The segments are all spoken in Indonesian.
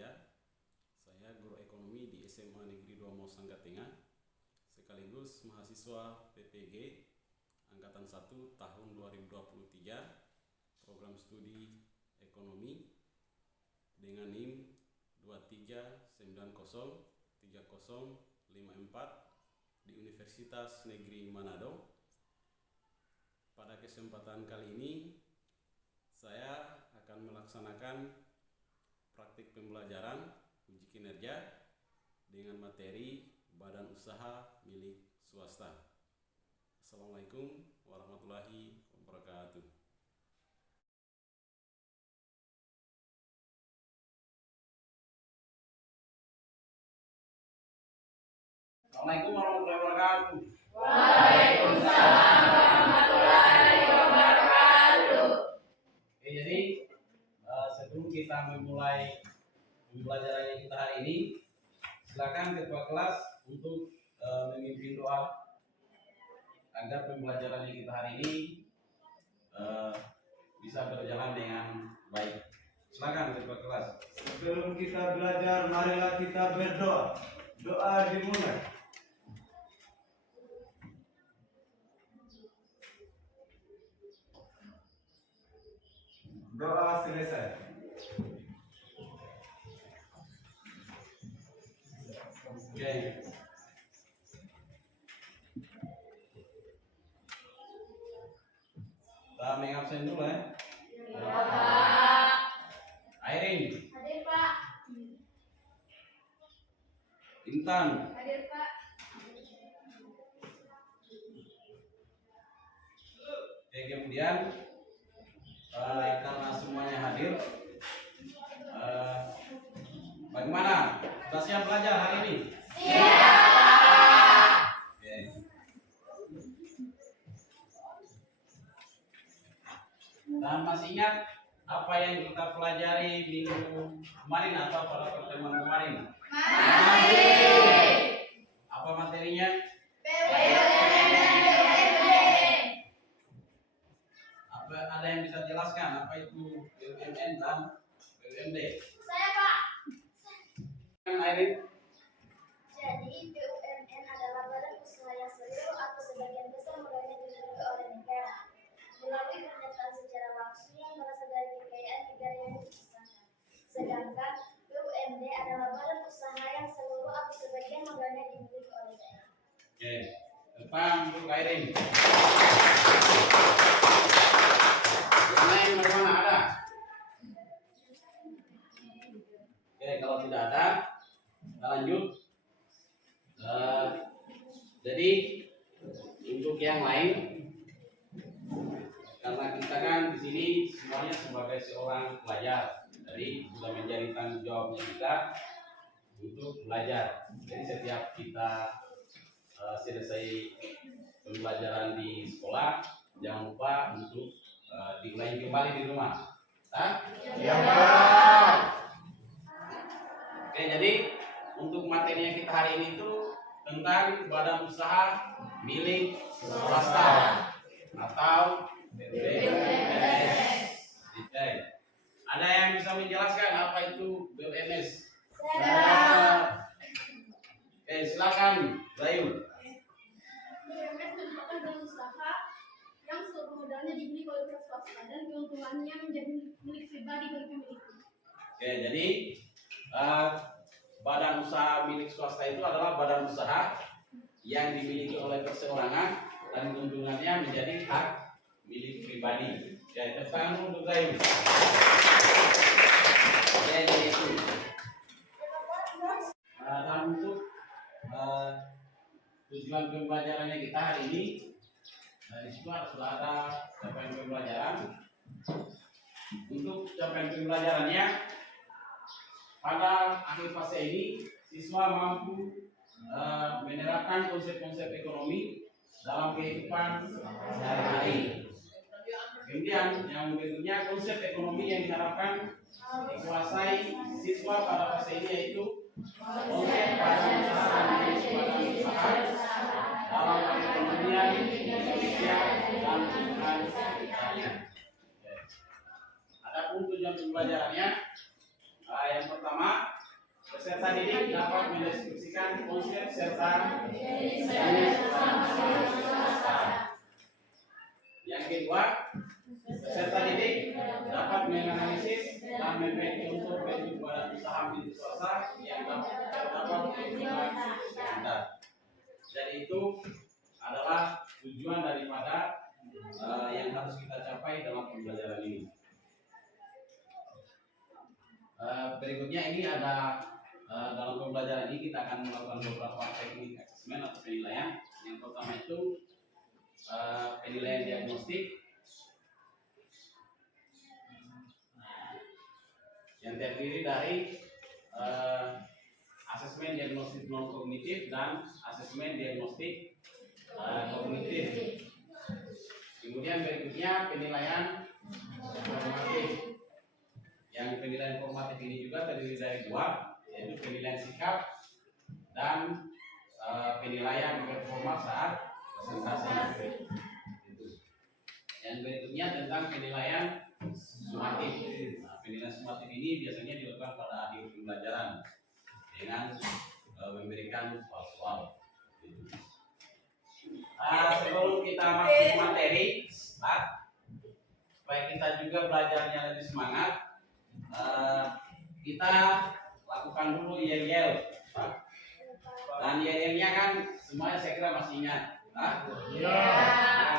Raja. Saya guru ekonomi di SMA Negeri 2 Mosangga Tengah, sekaligus mahasiswa PPG Angkatan 1 tahun 2023, program studi ekonomi dengan NIM 23903054 di Universitas Negeri Manado. Pada kesempatan kali ini, saya akan melaksanakan praktik pembelajaran uji kinerja dengan materi badan usaha milik swasta. Assalamualaikum warahmatullahi wabarakatuh. Assalamualaikum warahmatullahi wabarakatuh. Waalaikumsalam warahmatullahi wabarakatuh. Jadi sebelum kita memulai pembelajaran kita hari ini, silakan ketua kelas untuk memimpin doa agar pembelajaran kita hari ini bisa berjalan dengan baik. Silakan ketua kelas. Sebelum kita belajar, marilah kita berdoa. Doa dimulai. Doa selesai. Oke. Kita mengabsen dulu ya. Ya, Pak. Airin, Hadir, Pak. Intan, Hadir, Pak. Oke, kemudian karena semuanya hadir, bagaimana? Sudah siap belajar hari ini? Siap. Oke. Dan masih ingat apa yang kita pelajari minggu kemarin atau pada pertemuan kemarin? Masih. Apa materinya? Ada yang bisa jelaskan apa itu BUMN dan BUMD? Saya, Pak. Airin? Jadi, BUMN adalah badan usaha yang seluruh atau sebagian besar modalnya dimiliki oleh negara melalui pernyataan secara langsung yang berasal dari kekayaan negara yang dipisahkan. Sedangkan BUMD adalah badan usaha yang seluruh atau sebagian modalnya dimiliki oleh daerah. Oke, depan untuk Airin. Yang lain bagaimana, ada? Oke, kalau tidak ada, kita lanjut. Jadi untuk yang lain, karena kita kan di sini semuanya sebagai seorang pelajar, jadi sudah menjadi tanggung jawabnya kita untuk belajar. Jadi setiap kita selesai pembelajaran di sekolah, jangan lupa untuk diulangi kembali di rumah. Ya, Pak. Oke, jadi untuk materi yang kita hari ini itu tentang badan usaha milik swasta atau BUMS. Oke. Ada yang bisa menjelaskan apa itu BUMS? Oke, silakan, Zayu. BUMS merupakan badan usaha yang seluruh modalnya dimiliki oleh pihak swasta dan keuntungannya menjadi milik pribadi bagi pemiliknya. Oke, jadi badan usaha milik swasta itu adalah badan usaha yang dimiliki oleh perseorangan dan keuntungannya menjadi hak milik pribadi. Ya, tepuk tangan untuk Zayu. Oke, jadi itu. Dan untuk tujuan pembelajarannya kita hari ini, di situ sudah ada capaian pembelajaran. Untuk capaian pembelajarannya, pada akhir fase ini siswa mampu menerapkan konsep-konsep ekonomi dalam kehidupan sehari-hari. Kemudian yang berikutnya, konsep ekonomi yang diharapkan dikuasai siswa pada fase ini yaitu konsep badan usaha dan badan usaha dalam perekonomian Indonesia dan lingkungan sekitarnya. Adapun tujuan pembelajarannya, yang pertama peserta didik dapat mendeskripsikan konsep serta yang kedua, peserta didik dapat menganalisis dan memberi contoh bagi badan usaha milik swasta yang dapat dilakukan standar. Jadi itu adalah tujuan daripada yang harus kita capai dalam pembelajaran ini. Berikutnya ini ada dalam pembelajaran ini kita akan melakukan beberapa teknik asesmen atau penilaian. Yang pertama itu penilaian diagnostik yang terdiri dari asesmen diagnostik non kognitif dan asesmen diagnostik kognitif. Kemudian berikutnya penilaian formatif. Yang penilaian formatif ini juga terdiri dari dua, yaitu penilaian sikap dan penilaian performa saat presentasi. Yang berikutnya tentang penilaian sumatif. Nah, penilaian sumatif ini biasanya dilakukan pada akhir pembelajaran dengan memberikan soal-soal. Sebelum kita masuk materi, supaya kita juga belajarnya lebih semangat, kita lakukan dulu yel-yel. Dan yel-yelnya kan semuanya saya kira masih ingat. Kan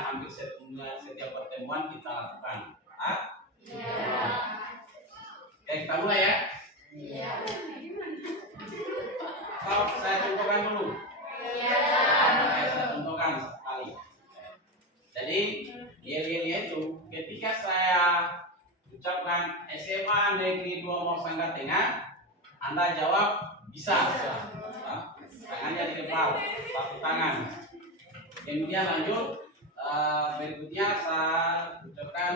hampir setiap pertemuan kita lakukan. Oke, kita mulai ya. Atau saya contohkan dulu. Saya contohkan sekali. Jadi yel-yelnya itu ketika saya ucapkan SMA Negeri 2 Morsangga Tengah, Anda jawab bisa. Tangannya di depan, satu tangan. Kemudian lanjut, berikutnya saya ucapkan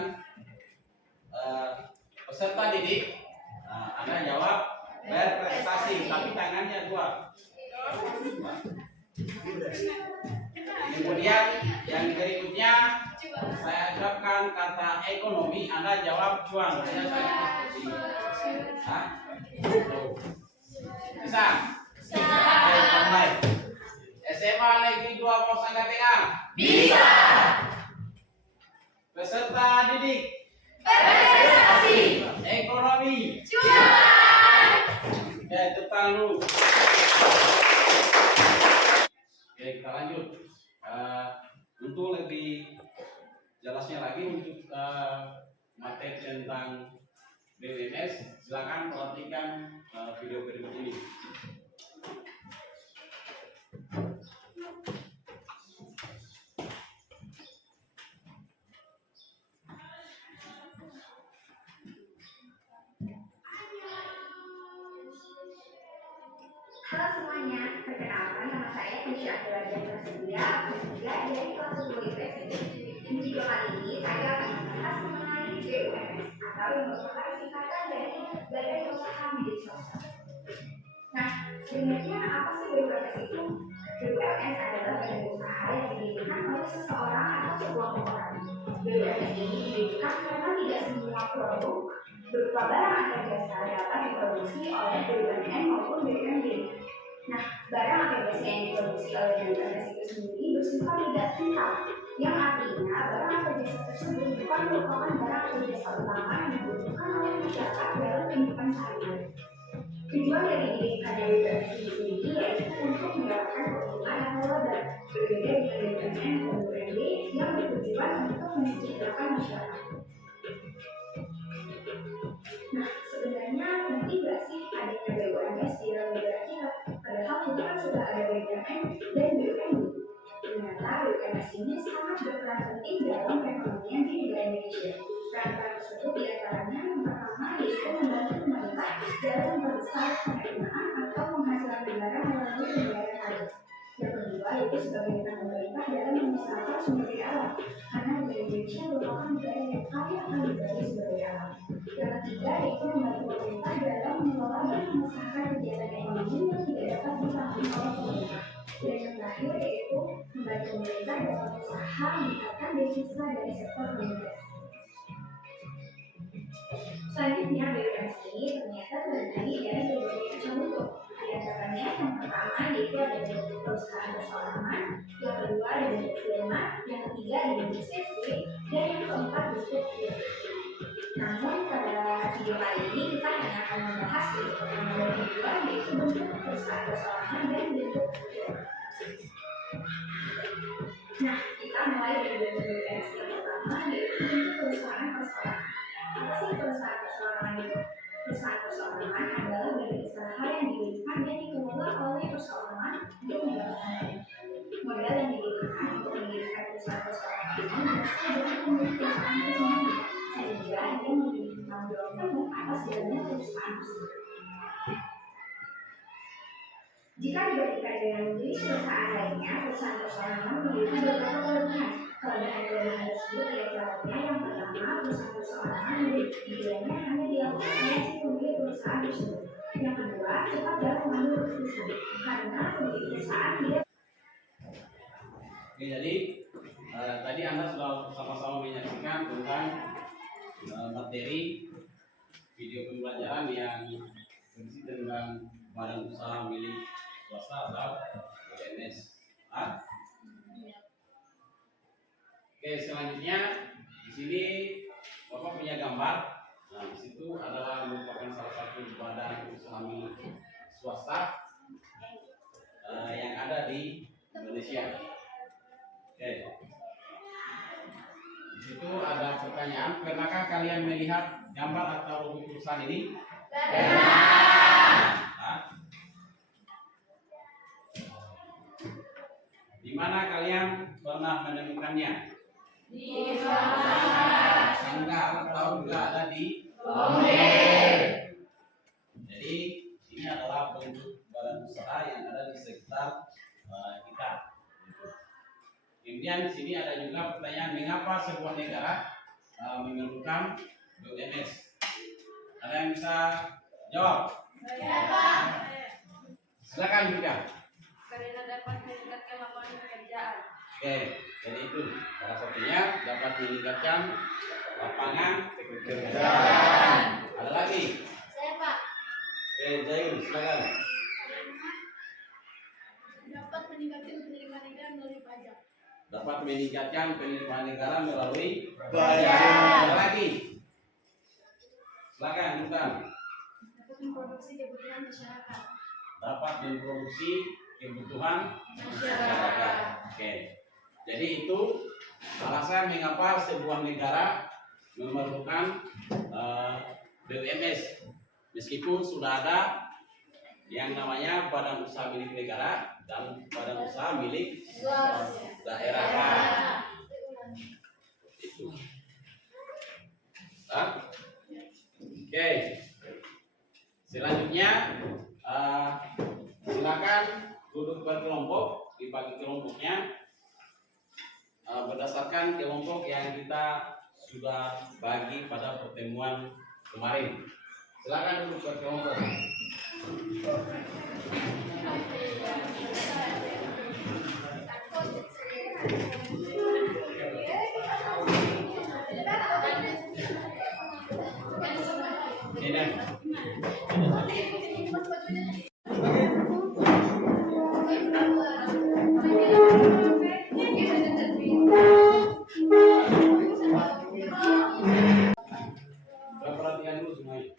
peserta didik. Anda jawab berprestasi, tapi tangannya dua. Kemudian yang berikutnya saya ucapkan kata ekonomi, Anda jawab cuan. Bisa? Mulai. SMA Negeri 2 Morsangga Tengah. Bisa. Peserta didik. Berprestasi. Ekonomi. Cuan. Ya, tepang dulu. Oke, kita lanjut. Untuk lebih jelasnya lagi untuk materi tentang BUMS, silakan perhatikan video berikut ini. Halo semuanya, perkenalkan nama saya Kisha Abdulaziz Prasetya, bersedia dari kelas 10 IPS. Di video kali ini saya akan membahas mengenai BUMS atau yang merupakan singkatan dari Badan Usaha Milik Swasta. Nah, sebenarnya apa sih BUMS itu? BUMS adalah badan usaha yang didirikan oleh seseorang atau sekelompok orang. BUMS ini didirikan karena tidak semua produk berupa barang atau jasa dapat diproduksi oleh BUMN maupun BUMD. Nah, barang atau jasa yang diproduksi oleh BUMS itu sendiri bersifat tidak tetap, yang artinya barang atau jasa tersebut bukan merupakan barang atau jasa utama yang dibutuhkan oleh masyarakat dalam kehidupan sehari-hari. Tujuan dari didirikannya BUMS ini sendiri yaitu untuk mendapatkan keuntungan yang lebih berbeda dengan BUMN dan BUMD yang bertujuan untuk mensejahterakan masyarakat. Nah, sebenarnya penting nggak sih adanya BUMS di dalam negara kita? Padahal kita kan sudah ada BUMN dan BUMD. Ternyata BUMS ini sangat berperan penting dalam perekonomian di negara Indonesia. Peran-peran tersebut diantaranya yang pertama yaitu membantu pemerintah dalam memperbesar penerimaan atau penghasilan negara melalui pembayaran pajak. Yang kedua yaitu sebagai peran pemerintah dalam menyelesaikan sumber daya alam, karena negara Indonesia merupakan negara yang kaya akan dari sumber daya alam. Yang ketiga yaitu membantu pemerintah dalam mengelola dan mengusahakan kegiatan ekonomi yang tidak dapat ditanggung oleh pemerintah. Dan yang terakhir yaitu membantu pemerintah dalam usaha meningkatkan devisa dari sektor komunitas. Selanjutnya BUMS ini ternyata terdiri dari berbagai macam bentuk. ketiga di deskripsi, dan yang keempat deskripsi. Namun pada video kali ini kita hanya akan membahas yang ada di dua, yaitu bentuk perusahaan perseorangan dan bentuk kerja. Nah, kita mulai dari bentuk versi yang pertama, yaitu bentuk perusahaan perseorangan. Apa sih perusahaan perseorangan itu? Perusahaan perseorangan adalah badan usaha yang didirikan dan dikelola oleh perseorangan untuk mendapatkan modal yang digunakan untuk mendirikan perusahaan perseorangan ini berasal dari pemilik perusahaan itu sendiri, sehingga dia memiliki tanggung jawab penuh atas jalannya perusahaan tersebut. Jika dibandingkan dengan jenis perusahaan lainnya, perusahaan perseorangan memiliki beberapa kelebihan. Kelebihan tersebut yaitu yang pertama, perusahaan perseorangan idealnya hanya dilakukan oleh si pemilik perusahaan tersebut. Yang kedua, cepat dalam mengambil keputusan karena pemilik perusahaan tidak. Oke, jadi tadi Anda sudah sama-sama menyaksikan tentang materi video pembelajaran yang berisi tentang badan usaha milik swasta atau BUMS. Oke, selanjutnya di sini Bapak punya gambar. Nah, di situ adalah merupakan salah satu badan usaha milik swasta yang ada di Indonesia. Oke. Di situ ada pertanyaan, pernahkah kalian melihat gambar atau logo perusahaan ini? Pernah. Di mana kalian pernah menemukannya? Di Sanggah atau juga ada di Jadi ini adalah bentuk badan usaha yang ada di sekitar kita. Kemudian di sini ada juga pertanyaan, mengapa sebuah negara memerlukan BUMS? Ada yang bisa jawab? Silakan Bika. Karena dapat meningkatkan lapangan pekerjaan. Oke, jadi itu salah satunya dapat meningkatkan lapangan pekerjaan. Ada lagi? Saya Pak. Oke, Jayun, silakan. Dapat meningkatkan penerimaan negara melalui pajak. Dapat meningkatkan penerimaan negara melalui Pajak. Ada lagi? Silakan, Intan. Dapat memproduksi kebutuhan masyarakat. Dapat memproduksi kebutuhan masyarakat. Oke. Jadi itu alasan mengapa sebuah negara memerlukan BUMS. Meskipun sudah ada yang namanya badan usaha milik negara dan badan usaha milik daerah. Itu. Oke. Selanjutnya silakan duduk berkelompok, dibagi kelompoknya berdasarkan kelompok yang kita sudah bagi pada pertemuan kemarin. Silakan duduk berkelompok. Perhatikan dulu semuanya.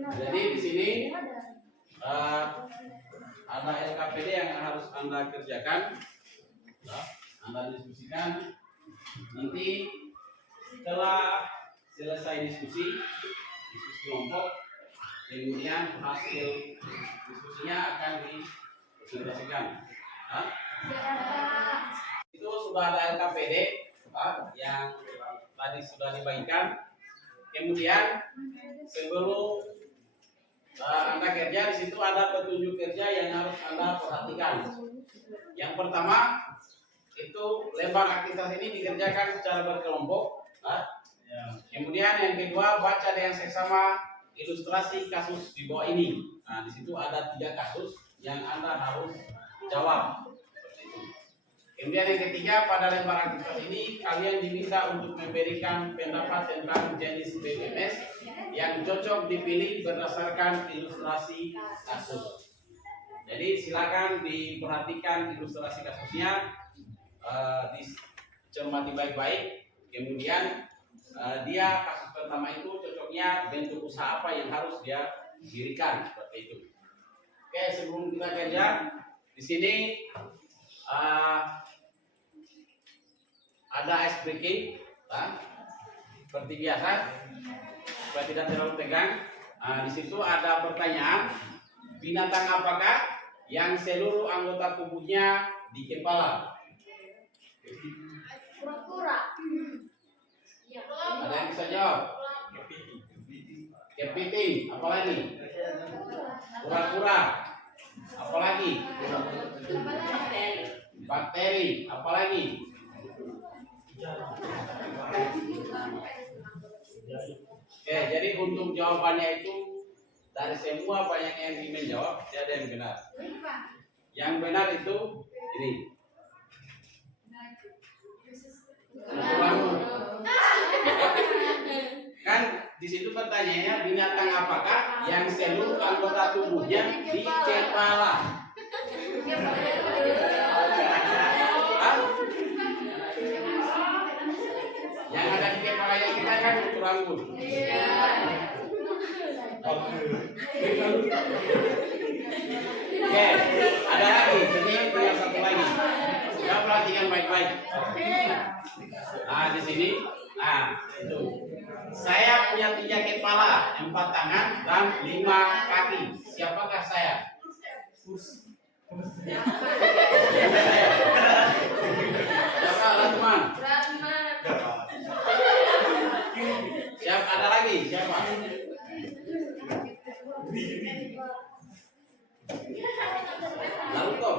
Jadi di sini ada LKPD yang harus Anda kerjakan, Anda diskusikan. Nanti setelah selesai diskusi kelompok, kemudian hasil diskusinya akan dipresentasikan. Itu sudah ada LKPD yang tadi sudah dibagikan. Kemudian sebelum Anda kerja, di situ ada petunjuk kerja yang harus Anda perhatikan. Yang pertama itu lembar aktivitas ini dikerjakan secara berkelompok. Kemudian yang kedua, baca dengan seksama ilustrasi kasus di bawah ini. Nah, di situ ada 3 kasus yang Anda harus jawab. Oke. Kemudian yang ketiga, pada lembar aktivitas ini kalian diminta untuk memberikan pendapat tentang jenis BUMS yang cocok dipilih berdasarkan ilustrasi kasus. Jadi silakan diperhatikan ilustrasi kasusnya, dicermati baik-baik. Kemudian dia kasus pertama itu cocoknya bentuk usaha apa yang harus dia dirikan seperti itu. Oke, sebelum kita kerja di sini ada ice breaking, seperti biasa supaya tidak terlalu tegang. Di situ ada pertanyaan, binatang apakah yang seluruh anggota tubuhnya di kepala? Kura-kura. Ada yang bisa jawab? Kepiting, apalagi? Kura-kura, apalagi? Bakteri, apalagi? Oke, jadi untuk jawabannya itu dari semua banyak yang menjawab, tidak ada yang benar. Yang benar itu ini. Kan di situ pertanyaannya, binatang apakah yang seluruh anggota tubuhnya di kepala? Yang ada di kepala yang kita kan kurangul. Oke, ada lagi. Ini tinggal satu lagi. Coba perhatikan baik-baik. Di sini, itu. Saya punya 3 kepala, 4 tangan, dan 5 kaki. Siapakah saya? Siapa teman? Siapa, ada lagi? Siapa? Naruto.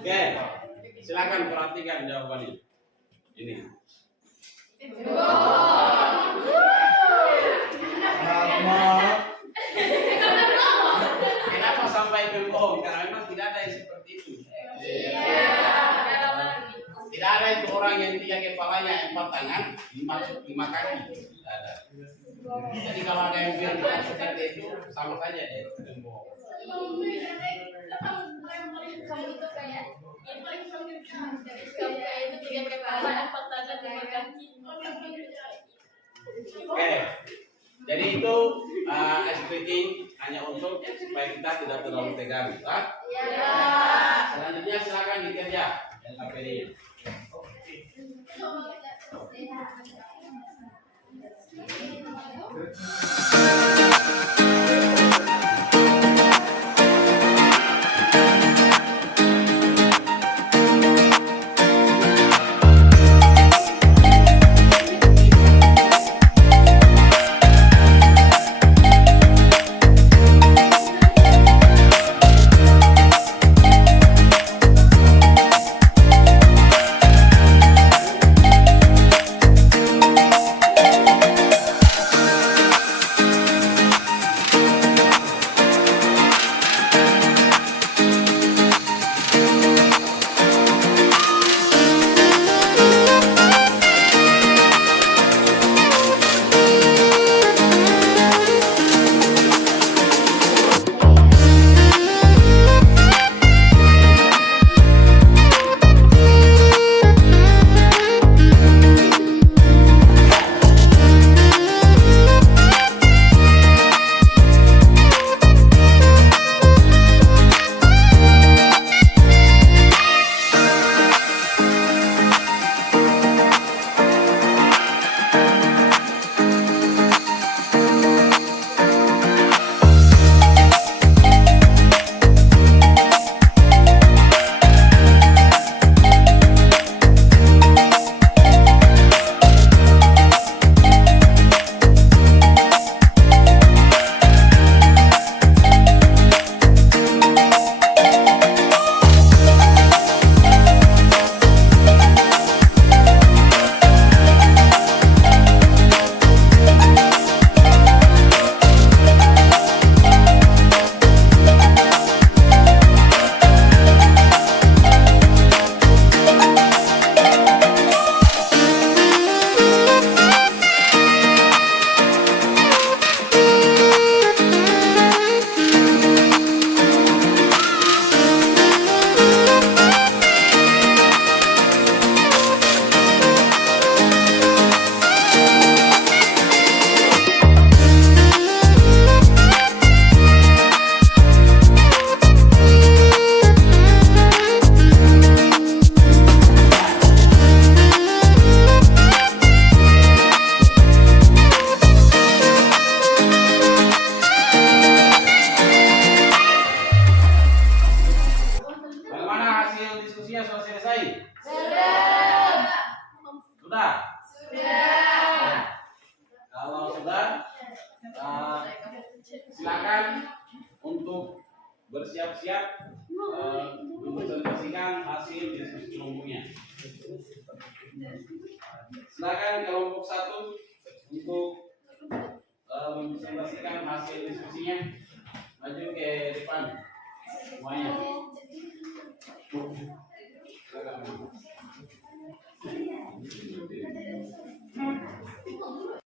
Oke, silakan perhatikan jawabannya. Ini. Kenapa sampai berbohong? Karena memang tidak ada yang seperti itu. Tidak ada itu orang yang 3 kepalanya, 4 tangan, 5 kaki. Tidak ada. Jadi kalau ada yang bilang seperti itu, sama saja dia berbohong. Kamu itu kayak yang paling kamu kayak itu 3 kepala, 4 tangan, 5 kaki. Oke, jadi itu explicating hanya untuk supaya kita tidak terlalu tegang, Selanjutnya silakan dikerja yang KPD. bersiap-siap mempresentasikan hasil diskusi kelompoknya. Silakan kelompok 1 untuk mempresentasikan hasil diskusinya. Maju ke depan semuanya. Silakan.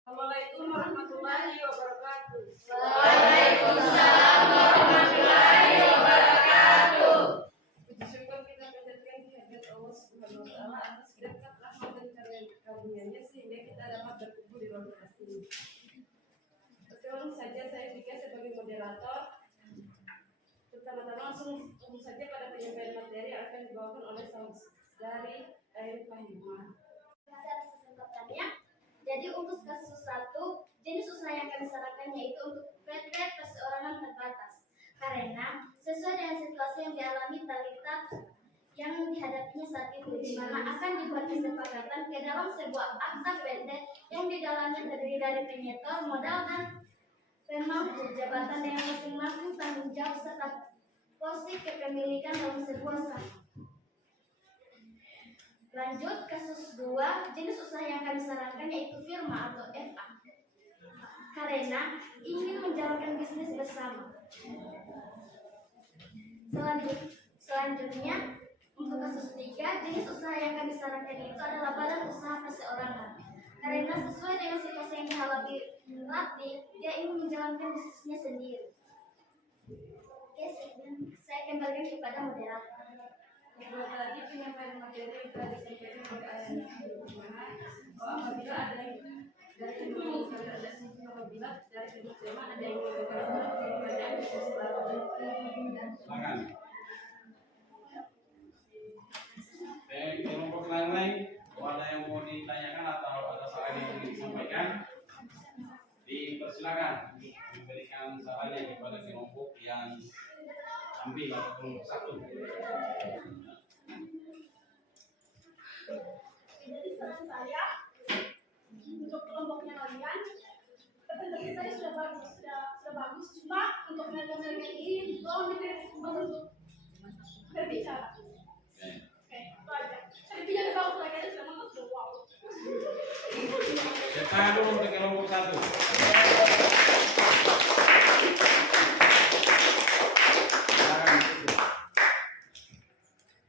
Assalamualaikum warahmatullahi wabarakatuh. Waalaikumsalam warahmatullahi wabarakatuh. Puji syukur kita panjatkan kehadirat Allah Subhanahu wa taala atas berkat rahmat dan karunia-Nya sehingga kita dapat berkumpul di ruang kelas ini. Langsung saja saya Vika sebagai moderator. Pertama-tama langsung saja pada penyampaian materi yang akan dibawakan oleh saudari Ayu Fahimah. Atas kesempatan. Jadi untuk kasus 1, jenis usaha yang kami sarankan yaitu untuk PT perseorangan terbatas. Karena sesuai dengan situasi yang dialami Talita yang dihadapinya saat itu, di mana akan dibuat kesepakatan ke dalam sebuah akta PT yang di dalamnya terdiri dari penyetor, modal, dan pemangku jabatan dengan masing-masing tanggung jawab serta porsi kepemilikan dalam sebuah saham. Lanjut, kasus 2, jenis usaha yang kami sarankan yaitu firma atau FA. Karena ingin menjalankan bisnis bersama. Selanjutnya, untuk kasus 3, jenis usaha yang kami sarankan itu adalah badan usaha perseorangan. Karena sesuai dengan situasi yang dihadapi Ratih, dia ingin menjalankan bisnisnya sendiri. Oke, saya kembalikan kepada moderator. Kedua tadi penyampaian materi yang telah disampaikan oleh Ayah Fahimah bahwa apabila ada yang dari kedua apabila dari kedua tema ada yang menyampaikan Silakan. Kelompok lain-lain, kalau ada yang mau ditanyakan atau ada saran yang ingin disampaikan, dipersilakan untuk memberikan sarannya kepada kelompok yang ambil atau kelompok 1. Jadi saran saya untuk kelompoknya kalian, presentasi saya sudah bagus, cuma untuk mereka ini tolong diberi kesempatan untuk berbicara. Oke, itu aja. Saya tidak tahu lagi ada sudah masuk sudah wow. Tangan dulu untuk kelompok 1.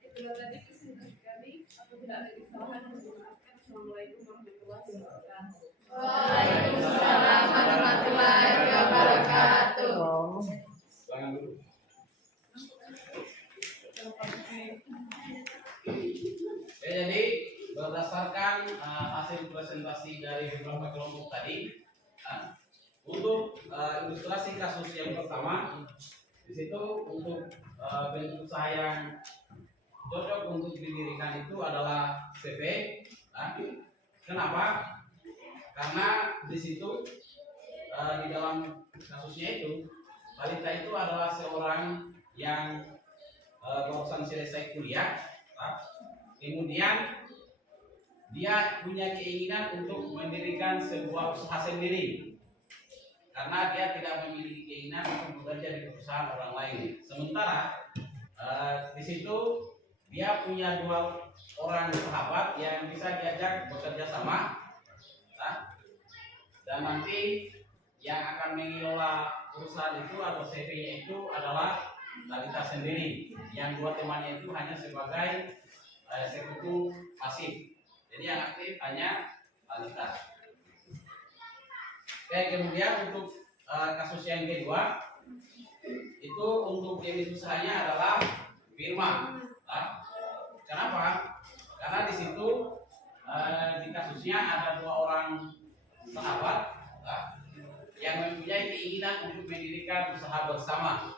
Itulah tadi presentasi kami. Apabila ada kesalahan, mohon maaf. Assalamualaikum warahmatullahi wabarakatuh. Waalaikumsalam warahmatullahi wabarakatuh. Tangan dulu. Jadi berdasarkan hasil presentasi dari beberapa kelompok tadi, untuk ilustrasi kasus yang pertama, di situ untuk bentuk usaha yang cocok untuk didirikan itu adalah CV. Kenapa? Karena di situ di dalam kasusnya itu Talita itu adalah seorang yang barusan selesai kuliah, kemudian dia punya keinginan untuk mendirikan sebuah usaha sendiri karena dia tidak memiliki keinginan untuk bekerja di perusahaan orang lain. Sementara di situ dia punya 2 orang sahabat yang bisa diajak bekerja sama, dan nanti yang akan mengelola perusahaan itu atau CV-nya itu adalah Talita sendiri. Yang 2 temannya itu hanya sebagai eksekutif pasif. Jadi yang aktif hanya Talita. Oke, kemudian untuk kasus yang kedua itu untuk jenis usahanya adalah firma. Kenapa? Karena di situ di kasusnya ada 2 orang sahabat yang mempunyai keinginan untuk mendirikan usaha bersama.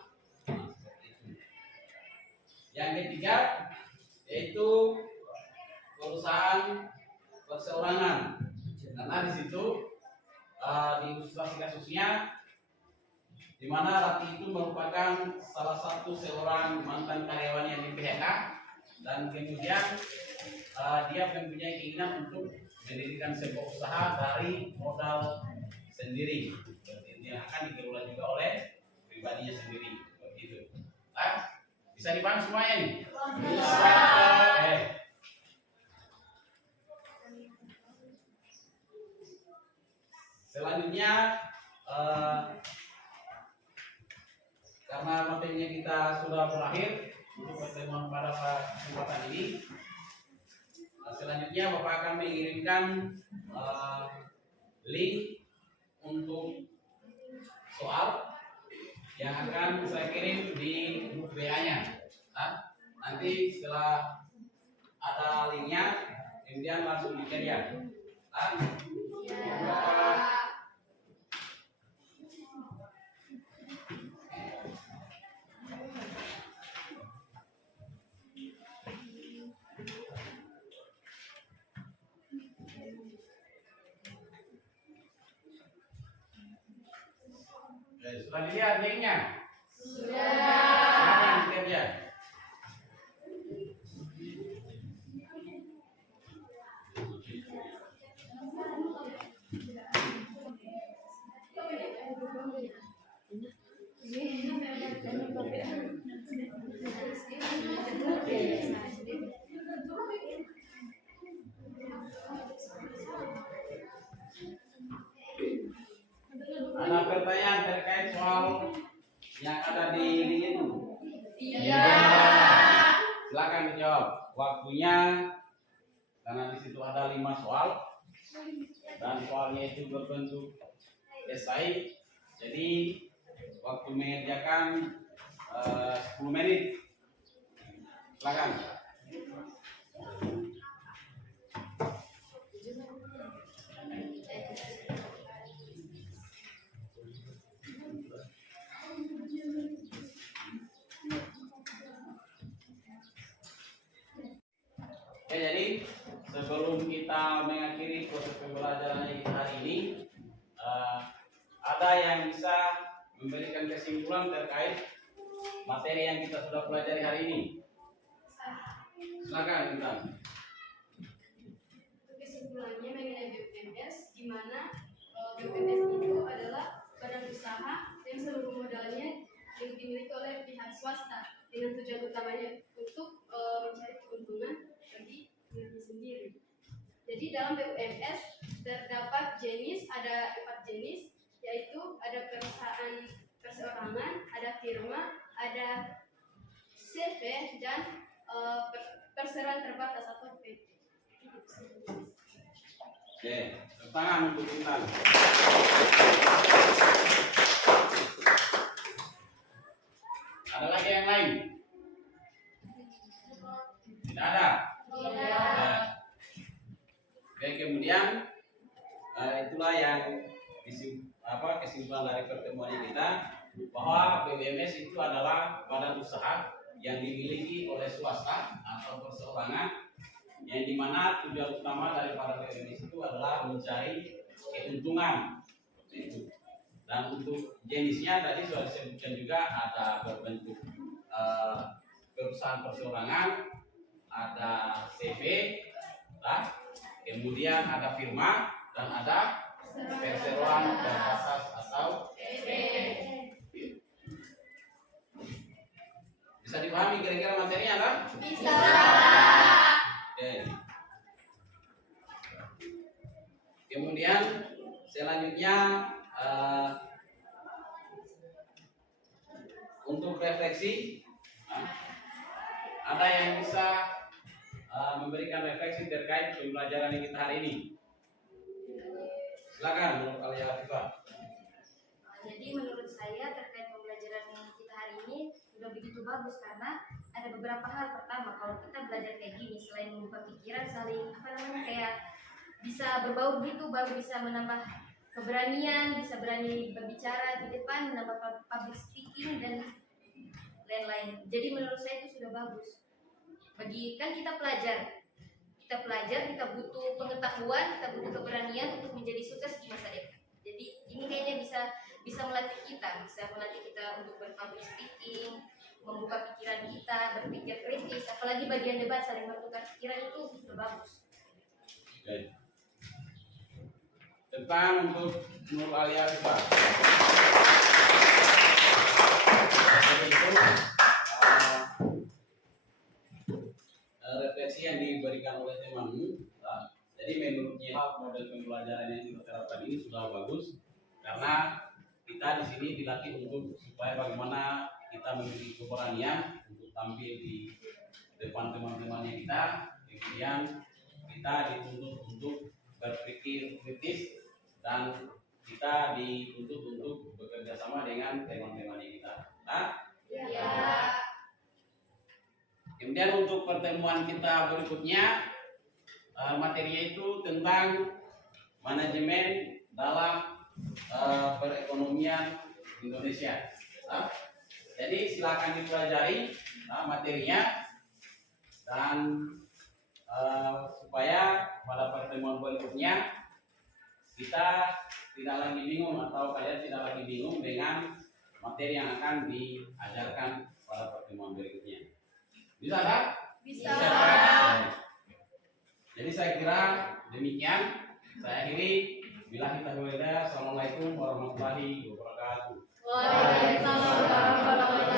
Yang ketiga yaitu perusahaan perseorangan. Karena di situ di ilustrasi kasusnya di mana Rati itu merupakan salah satu seorang mantan karyawan yang di PHK dan kemudian dia mempunyai keinginan untuk mendirikan sebuah usaha dari modal sendiri yang akan dikelola juga oleh pribadinya sendiri, seperti itu. Bisa dipaham semuanya ini? Selanjutnya karena materinya kita sudah berakhir untuk pertemuan pada kesempatan ini, selanjutnya Bapak akan mengirimkan link untuk soal yang akan saya kirim di grup WA-nya. Nanti setelah ada linknya, kemudian langsung dikirim. Sudah dilihat linknya? Sudah. Silakan dikerja. Ada pertanyaan terkait soal yang ada di link itu? Iya. Silakan dijawab. Waktunya karena di situ ada 5 soal dan soalnya itu berbentuk esai. Jadi waktu mengerjakan 10 menit. Silakan. Oke, jadi sebelum kita mengakhiri proses pembelajaran kita hari ini, ada yang bisa memberikan kesimpulan terkait materi yang kita sudah pelajari hari ini? Silakan, Intan. Kesimpulannya mengenai BUMS, di mana BUMS itu adalah badan usaha yang seluruh modalnya dimiliki oleh pihak swasta dengan tujuan utamanya untuk mencari keuntungan bagi diri sendiri. Jadi dalam BUMS terdapat jenis, ada 4 jenis, yaitu ada perusahaan perseorangan, ada firma, ada CV, dan perseroan terbatas atau PT. Oke, tepuk tangan untuk Intan. Ada lagi yang lain? Tidak ada? Tidak. Oke, kemudian itulah yang kesimpulan dari pertemuan kita, bahwa BUMS itu adalah badan usaha yang dimiliki oleh swasta atau perseorangan, yang dimana tujuan utama daripada BUMS itu adalah mencari keuntungan. Dan untuk jenisnya tadi sudah disebutkan juga, ada berbentuk perusahaan perseorangan, ada CV, kemudian ada firma, dan ada perseroan terbatas atau PT. Bisa dipahami kira-kira materinya kan? Bisa. Oke. Kemudian selanjutnya untuk refleksi, ada yang bisa memberikan refleksi terkait pembelajaran kita hari ini? Silakan, menurut Alia Afifah. Jadi menurut saya terkait pembelajaran kita hari ini sudah begitu bagus, karena ada beberapa hal. Pertama, kalau kita belajar kayak gini, selain membuka pikiran, saling kayak bisa berbaur gitu, baru bisa menambah keberanian, bisa berani berbicara di depan, menambah public speaking dan lain-lain. Jadi menurut saya itu sudah bagus. Kan kita pelajar, kita butuh pengetahuan, kita butuh keberanian untuk menjadi sukses di masa depan. Jadi ini kayaknya bisa melatih kita untuk berpublic speaking, membuka pikiran kita, berpikir kritis, apalagi bagian debat saling bertukar pikiran itu sudah bagus. Oke. Tentang untuk Nur Alia Afifah. Jadi itu diberikan oleh temanmu. Jadi menurut Jiha model pembelajaran yang kita terapkan ini sudah bagus karena kita di sini dilatih untuk supaya bagaimana kita memiliki keberanian untuk tampil di depan teman-temannya kita, kemudian kita dituntut untuk berpikir kritis dan kita dituntut untuk bekerja sama dengan teman-temannya kita. Ya. Kemudian untuk pertemuan kita berikutnya, materinya itu tentang manajemen dalam perekonomian Indonesia. Jadi silakan dipelajari materinya dan supaya pada pertemuan berikutnya kita tidak lagi bingung atau kalian tidak lagi bingung dengan materi yang akan diajarkan pada pertemuan berikutnya. Bisa tak? Bisa. Jadi saya kira demikian. Saya akhiri. Billahi taufiq wal hidayah. Assalamualaikum warahmatullahi wabarakatuh. Waalaikumsalam warahmatullahi wabarakatuh.